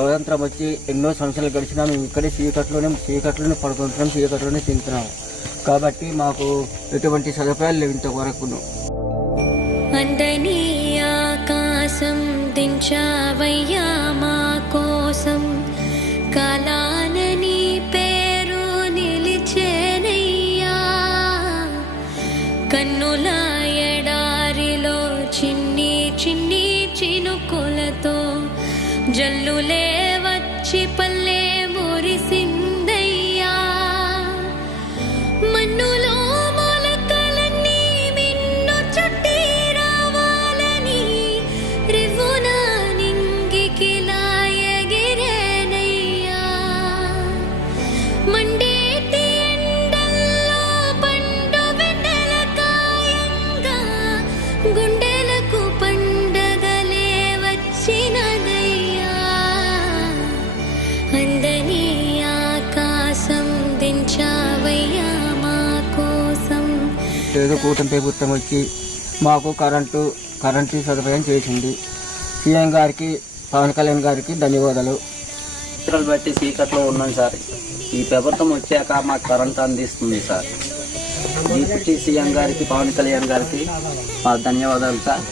స్వతంత్రం వచ్చి ఎన్నో సంవత్సరాలు గడిచినా మేము ఇక్కడే చీకట్లోనే పడుకుంటున్నాం, చీకట్లోనే తింటున్నాం. కాబట్టి మాకు ఎటువంటి సదుపాయాలు లేవు ఇంతవరకును. అందని ఆకాశం దించావయ్యా మా కోసం, కాలాన నీ పేరు నిలిచేనయ్యా. కన్నుల ఎడారిలో చిన్ని చిన్ని చినుకులతో జల్లులే వచ్చి పల్లె మురిసిందయ్యా. మన్నులో మొలకలన్నీ మిన్ను చుట్టి రావాలని రివ్వున నింగికిలా ఎగిరేనయ్యా. మండేటి ఎండల్లో పండు వెన్నెల కాయంగా గుండెలకు పండగలే వచ్చినదయ్యా. అందని ఆకాశం దించావయ్యా మా కోసం. ఏదో కూటమి ప్రభుత్వం వచ్చి మాకు కరెంటు సదుపాయం చేసింది. సీఎం గారికి, పవన్ కళ్యాణ్ గారికి ధన్యవాదాలు. చిత్రాలు బట్టి చీకట్లో ఉన్నాం సార్. ఈ ప్రభుత్వం వచ్చాక మాకు కరెంట్ అందిస్తుంది సార్. డిప్యూటీ సీఎం గారికి, పవన్ కళ్యాణ్ గారికి మా ధన్యవాదాలు సార్.